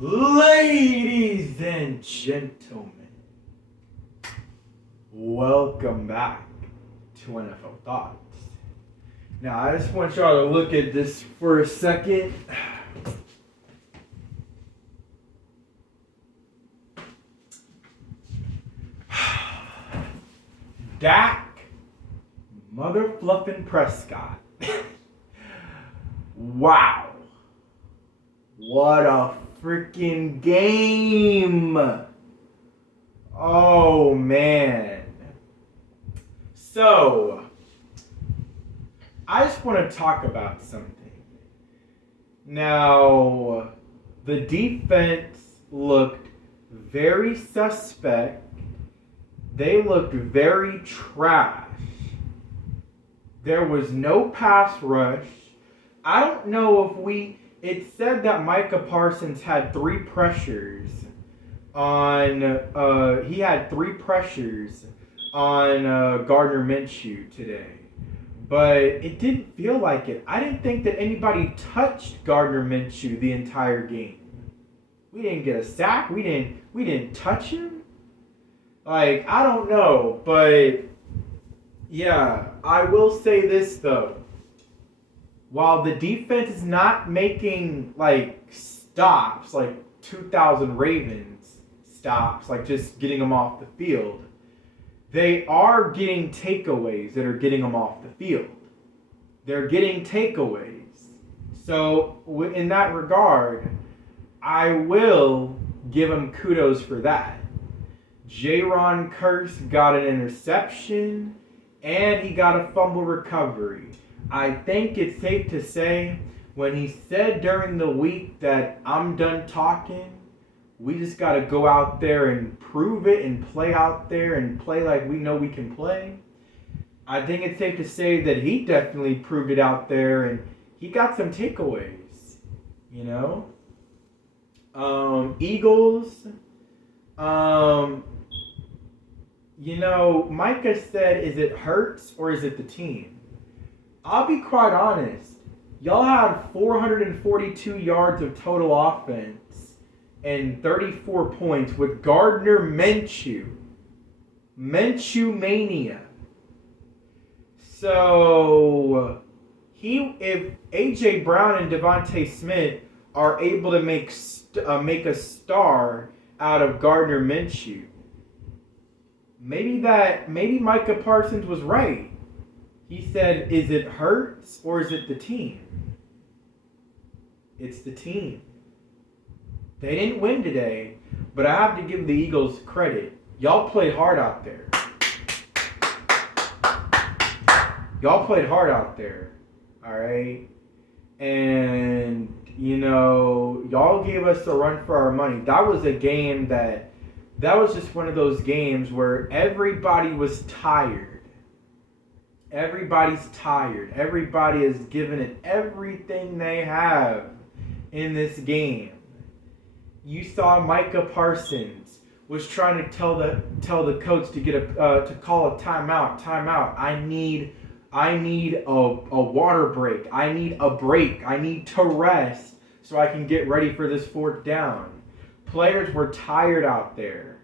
Ladies and gentlemen, welcome back to NFL Thoughts. Now, I just want y'all to look at this for a second. Dak motherfluffin' Prescott. Wow. What a freaking game. Oh, man. So, I just want to talk about something. Now, the defense looked very suspect. They looked very trash. There was no pass rush. I don't know if it said that Micah Parsons had three pressures on Gardner Minshew today. But it didn't feel like it. I didn't think that anybody touched Gardner Minshew the entire game. We didn't get a sack. We didn't touch him. Like, I don't know, but yeah, I will say this though. While the defense is not making like stops, like 2000 Ravens stops, like just getting them off the field, they are getting takeaways that are getting them off the field. They're getting takeaways. So in that regard, I will give them kudos for that. Jaron Kearse got an interception, and he got a fumble recovery. I think it's safe to say when he said during the week that I'm done talking, we just got to go out there and prove it and play out there and play like we know we can play. I think it's safe to say that he definitely proved it out there and he got some takeaways, you know? Eagles, Micah said, is it Hurts or is it the team? I'll be quite honest. Y'all had 442 yards of total offense and 34 points with Gardner Minshew. Minshew mania. So, if A.J. Brown and Devontae Smith are able to make a star out of Gardner Minshew, maybe Micah Parsons was right. He said, is it Hurts or is it the team? It's the team. They didn't win today, but I have to give the Eagles credit. Y'all played hard out there. Y'all played hard out there. All right? And, y'all gave us a run for our money. That was a game that was just one of those games where everybody was tired. Everybody's tired. Everybody is giving it everything they have in this game. You saw Micah Parsons was trying to tell the coach to to call a timeout. I need a water break. I need a break. I need to rest so I can get ready for this fourth down. Players were tired out there.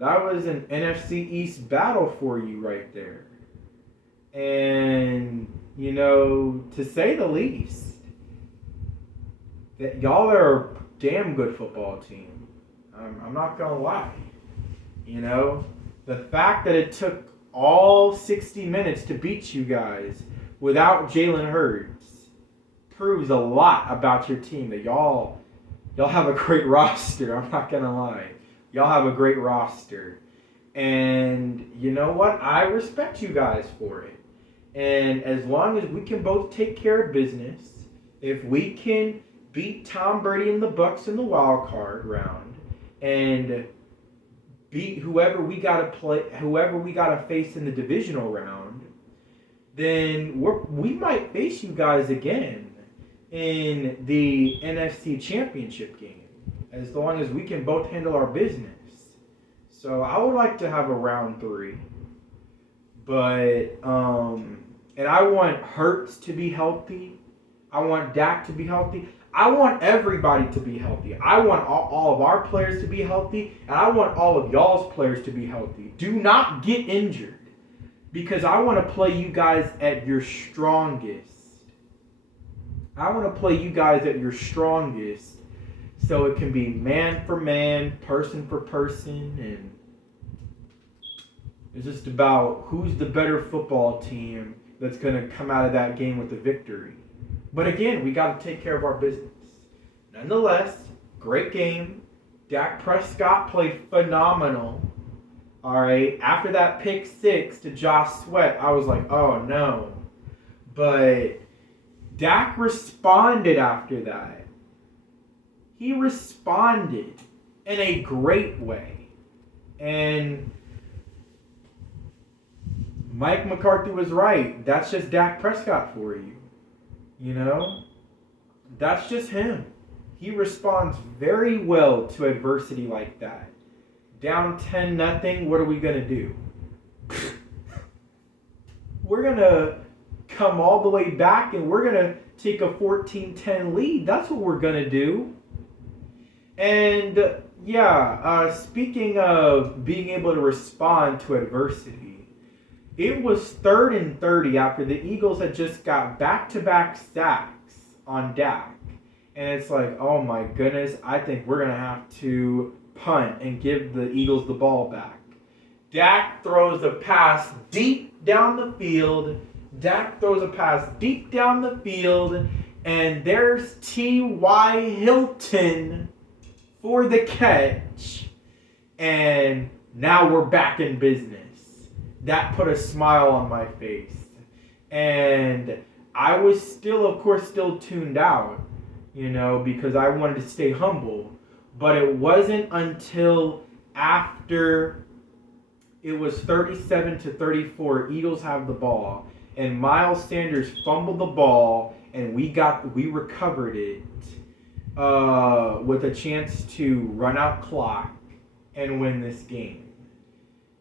That was an NFC East battle for you right there. And, to say the least, that y'all are a damn good football team. I'm not going to lie. The fact that it took all 60 minutes to beat you guys without Jalen Hurts proves a lot about your team. That y'all have a great roster. I'm not going to lie. Y'all have a great roster. And you know what? I respect you guys for it. And as long as we can both take care of business, if we can beat Tom Brady and the Bucs in the wild card round and beat whoever we gotta face in the divisional round, then we might face you guys again in the NFC Championship game. As long as we can both handle our business. So I would like to have a round 3. But, and I want Hurts to be healthy. I want Dak to be healthy. I want everybody to be healthy. I want all of our players to be healthy, and I want all of y'all's players to be healthy. Do not get injured, because I want to play you guys at your strongest. I want to play you guys at your strongest, so it can be man for man, person for person, and it's just about who's the better football team that's going to come out of that game with the victory. But again, we got to take care of our business. Nonetheless, great game. Dak Prescott played phenomenal. All right. After that pick 6 to Josh Sweat, I was like, oh no. But Dak responded after that. He responded in a great way. And Mike McCarthy was right. That's just Dak Prescott for you. You know? That's just him. He responds very well to adversity like that. Down 10-0, what are we going to do? We're going to come all the way back and we're going to take a 14-10 lead. That's what we're going to do. And speaking of being able to respond to adversity, it was 3rd and 30 after the Eagles had just got back-to-back sacks on Dak. And it's like, oh my goodness, I think we're going to have to punt and give the Eagles the ball back. Dak throws a pass deep down the field. And there's T.Y. Hilton for the catch. And now we're back in business. That put a smile on my face. And I was still tuned out, because I wanted to stay humble. But it wasn't until after it was 37-34, Eagles have the ball, and Miles Sanders fumbled the ball, and we recovered it with a chance to run out clock and win this game.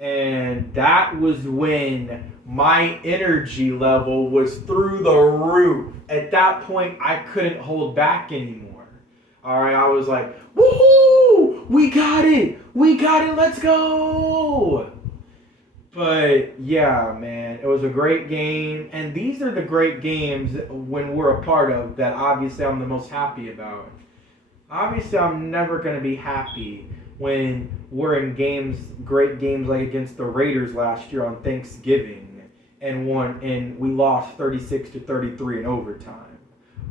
And that was when my energy level was through the roof. At that point, I couldn't hold back anymore. All right, I was like, woohoo! We got it! Let's go! But yeah, man, it was a great game. And these are the great games when we're a part of that obviously I'm the most happy about. Obviously, I'm never going to be happy when we're in great games like against the Raiders last year on Thanksgiving and we lost 36-33 in overtime,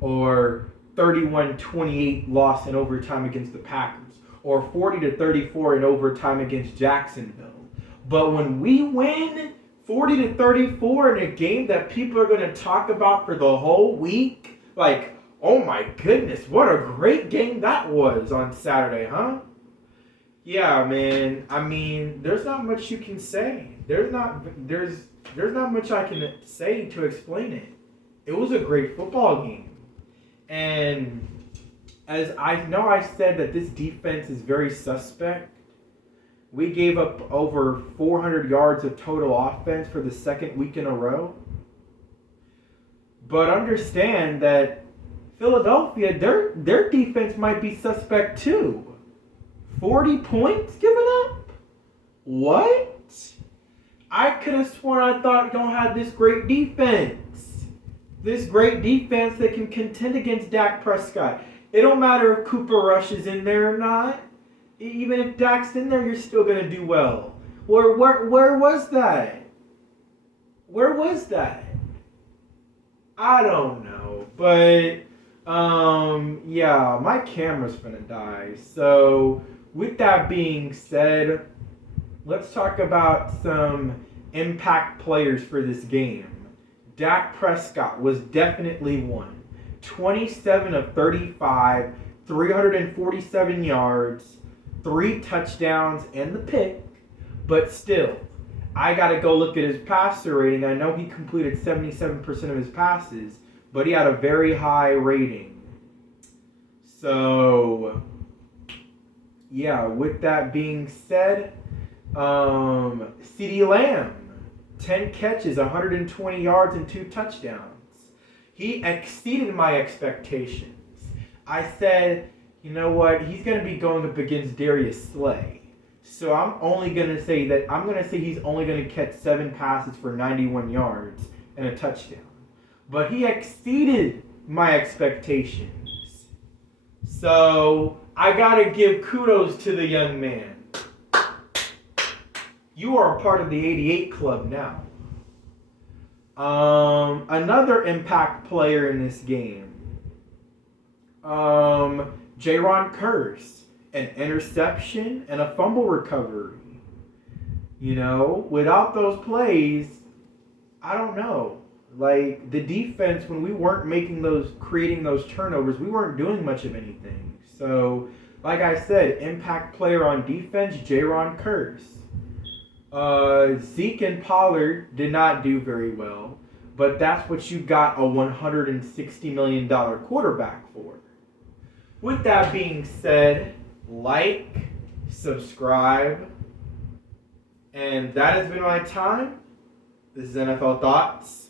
or 31-28 loss in overtime against the Packers, or 40-34 in overtime against Jacksonville. But when we win 40-34 in a game that people are going to talk about for the whole week, like, oh my goodness, what a great game that was on Saturday, huh? Yeah, man. I mean, there's not much you can say. There's not much I can say to explain it. It was a great football game. And as I know, I said that this defense is very suspect. We gave up over 400 yards of total offense for the second week in a row. But understand that Philadelphia, their defense might be suspect too. 40 points given up? What? I could have sworn I thought y'all had this great defense. This great defense that can contend against Dak Prescott. It don't matter if Cooper Rush is in there or not. Even if Dak's in there, you're still going to do well. Where was that? Where was that? I don't know. But, my camera's going to die. So, with that being said, let's talk about some impact players for this game. Dak Prescott was definitely one. 27 of 35, 347 yards, 3 touchdowns, and the pick. But still, I got to go look at his passer rating. I know he completed 77% of his passes, but he had a very high rating. So, yeah, with that being said, CeeDee Lamb, 10 catches, 120 yards, and 2 touchdowns. He exceeded my expectations. I said, you know what? He's going to be going up against Darius Slay. So I'm only going to say he's only going to catch 7 passes for 91 yards and a touchdown. But he exceeded my expectations. So I got to give kudos to the young man. You are a part of the 88 club now. Another impact player in this game. Jaron Curse. An interception and a fumble recovery. You know, without those plays, I don't know. Like, the defense, when we weren't creating those turnovers, we weren't doing much of anything. So, like I said, impact player on defense, Jaron Curse. Zeke and Pollard did not do very well, but that's what you got a $160 million quarterback for. With that being said, like, subscribe, and that has been my time. This is NFL Thoughts.